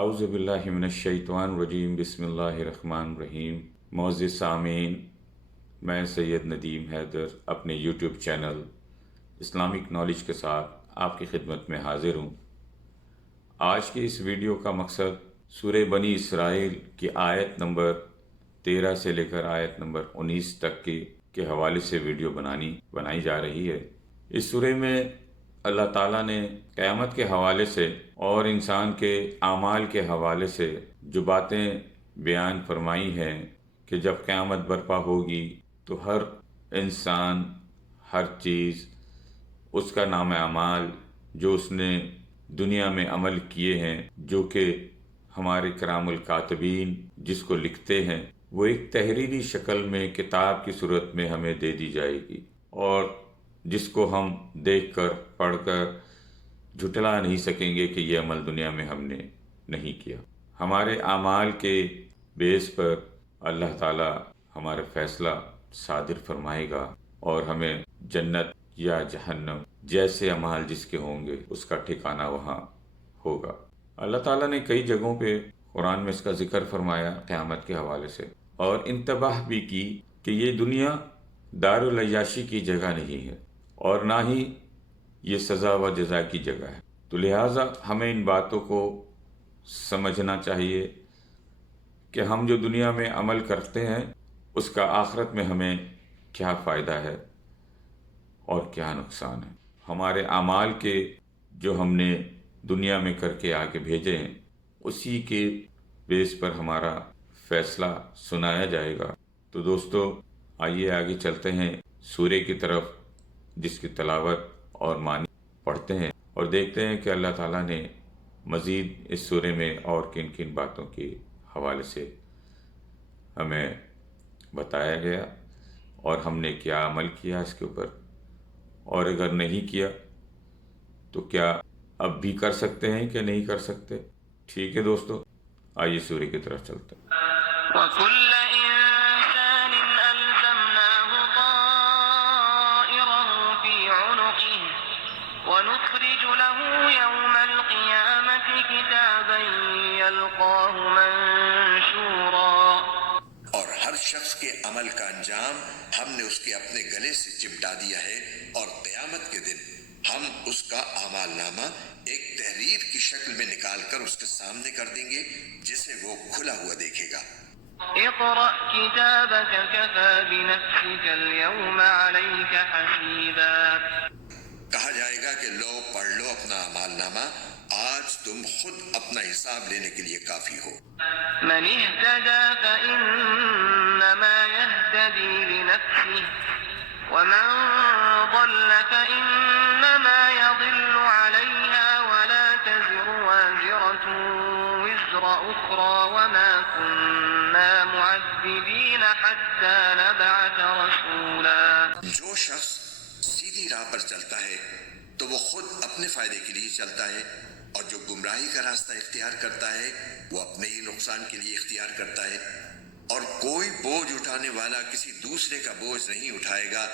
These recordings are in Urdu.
اعوذ باللہ من الشیطان الرجیم، بسم اللہ الرحمن الرحیم۔ معزز سامعین، میں سید ندیم حیدر اپنے یوٹیوب چینل اسلامک نالج کے ساتھ آپ کی خدمت میں حاضر ہوں۔ آج کی اس ویڈیو کا مقصد سورہ بنی اسرائیل کی آیت نمبر 13 سے لے کر آیت نمبر 19 تک کے حوالے سے ویڈیو بنائی جا رہی ہے۔ اس سورہ میں اللہ تعالیٰ نے قیامت کے حوالے سے اور انسان کے اعمال کے حوالے سے جو باتیں بیان فرمائی ہیں کہ جب قیامت برپا ہوگی تو ہر انسان، ہر چیز، اس کا نام اعمال جو اس نے دنیا میں عمل کیے ہیں، جو کہ ہمارے کرام الکاتبین جس کو لکھتے ہیں، وہ ایک تحریری شکل میں کتاب کی صورت میں ہمیں دے دی جائے گی، اور جس کو ہم دیکھ کر پڑھ کر جھٹلا نہیں سکیں گے کہ یہ عمل دنیا میں ہم نے نہیں کیا۔ ہمارے اعمال کے بیس پر اللہ تعالی ہمارا فیصلہ صادر فرمائے گا اور ہمیں جنت یا جہنم جیسے اعمال جس کے ہوں گے اس کا ٹھکانہ وہاں ہوگا۔ اللہ تعالیٰ نے کئی جگہوں پہ قرآن میں اس کا ذکر فرمایا قیامت کے حوالے سے، اور انتباہ بھی کی کہ یہ دنیا دار العیاشی کی جگہ نہیں ہے اور نہ ہی یہ سزا و جزا کی جگہ ہے۔ تو لہٰذا ہمیں ان باتوں کو سمجھنا چاہیے کہ ہم جو دنیا میں عمل کرتے ہیں اس کا آخرت میں ہمیں کیا فائدہ ہے اور کیا نقصان ہے۔ ہمارے اعمال کے جو ہم نے دنیا میں کر کے آگے بھیجے ہیں اسی کے بیس پر ہمارا فیصلہ سنایا جائے گا۔ تو دوستو، آئیے آگے چلتے ہیں سورہ کی طرف، جس کی تلاوت اور معنی پڑھتے ہیں اور دیکھتے ہیں کہ اللہ تعالیٰ نے مزید اس سورہ میں اور کن کن باتوں کے حوالے سے ہمیں بتایا گیا اور ہم نے کیا عمل کیا اس کے اوپر، اور اگر نہیں کیا تو کیا اب بھی کر سکتے ہیں کہ نہیں کر سکتے۔ ٹھیک ہے دوستو، آئیے سورہ کی طرف چلتے ہیں۔ وَكُلَّ إِنسَانٍ أَلْزَمْنَاهُ طَائِرَهُ فِي عُنُقِهِ وَنُخْرِجُ لَهُ يَوْمَ الْقِيَامَةِ كِتَابًا يَلْقَاهُ مَنشُورًا۔ اور ہر شخص کے عمل کا انجام ہم نے اس کے اپنے گلے سے چمٹا دیا ہے، اور قیامت کے دن ہم اس کا اعمال نامہ ایک تحریر کی شکل میں نکال کر اس کے سامنے کر دیں گے، جسے وہ کھلا ہوا دیکھے گا۔ اقرأ كتابك كفى بنفسك اليوم عليك حسيبا۔ کہا جائے گا کہ لو، پڑھ لو اپنا اعمال نامہ، آج تم خود اپنا حساب لینے کے لیے کافی ہو۔ من اهتدى فإنما يهتدي لنفسه ومن ضل فإنما يضل عليها ولا تزر وازرة وزر أخرى وما كنا معذبين حتى نبعث رسولا۔ جو شخص سیدھی راہ پر چلتا ہے تو وہ خود اپنے فائدے کے لیے چلتا ہے، اور جو گمراہی کا راستہ اختیار کرتا ہے وہ اپنے ہی نقصان کے لیے اختیار کرتا ہے، اور کوئی بوجھ اٹھانے والا کسی دوسرے کا بوجھ نہیں اٹھائے گا،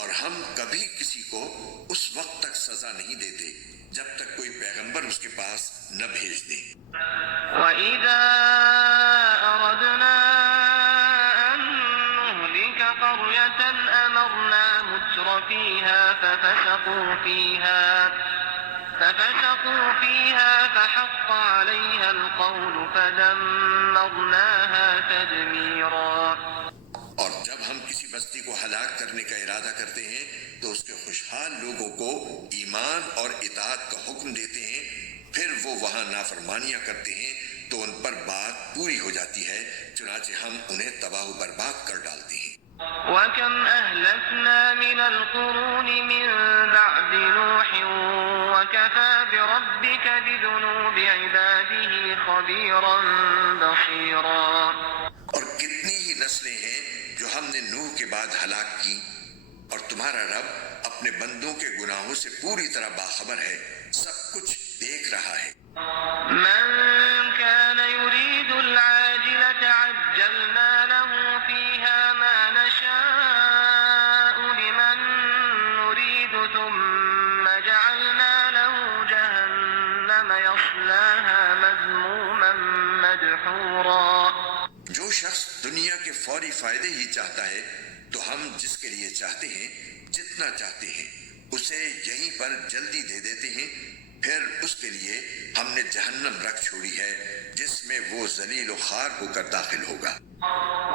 اور ہم کبھی کسی کو اس وقت تک سزا نہیں دیتے جب تک کوئی پیغمبر اس کے پاس نہ بھیج دے۔ وَإِذَا أَرَدْنَا أَن نُهْلِكَ قَرْيَةً أَمَرْنَا مُتْرَ فِيهَا فَفَسَقُوا فِيهَا فَحَقَّ عَلَيْهَا الْقَوْلُ فَدَمَّرْنَاهَا تَدْمِيرًا۔ اور جب ہم کسی بستی کو ہلاک کرنے کا ارادہ کرتے ہیں تو اس کے خوشحال لوگوں کو ایمان اور اطاعت کا حکم دیتے ہیں، پھر وہ وہاں نافرمانیاں کرتے ہیں تو ان پر بات پوری ہو جاتی ہے، چنانچہ ہم انہیں تباہ و برباد کر ڈالتے ہیں۔ وَكَمْ أَهْلَكْنَا مِنَ الْقُرُونِ مِنْ بَعْدِ نُوحٍ وَكَفَى بِرَبِّكَ بِذُنُوبِ عِبَادِهِ خَبِيرًا بَصِيرًا۔ اور کتنی ہی نسلیں ہیں جو ہم نے نوح کے بعد ہلاک کی، اور تمہارا رب اپنے بندوں کے گناہوں سے پوری طرح باخبر ہے، سب کچھ دیکھ رہا ہے۔ من كان يريد العاجلة عجلنا له فيها ما نشاء لمن نريد ثم جعلنا له جهنم يصلاها مذموما فوری فائدے ہی چاہتا ہے تو ہم جس کے لیے چاہتے ہیں، جتنا چاہتے ہیں، اسے یہیں پر جلدی دے دیتے ہیں، پھر اس کے لیے ہم نے جہنم رکھ چھوڑی ہے جس میں وہ ذلیل و خوار ہو کر داخل ہوگا۔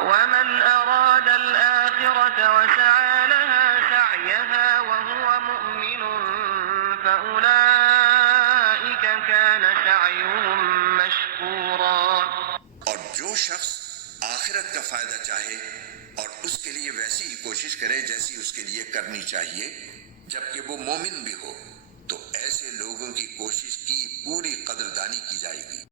ومن أراد الآخرة وسعى لها سعيها وهو مؤمن فأولئك كان سعيهم مشكورا۔ اور جو شخص آخرت کا فائدہ چاہے اور اس کے لیے ویسی ہی کوشش کرے جیسی اس کے لیے کرنی چاہیے، جبکہ وہ مومن بھی ہو، تو ایسے لوگوں کی کوشش کی پوری قدردانی کی جائے گی۔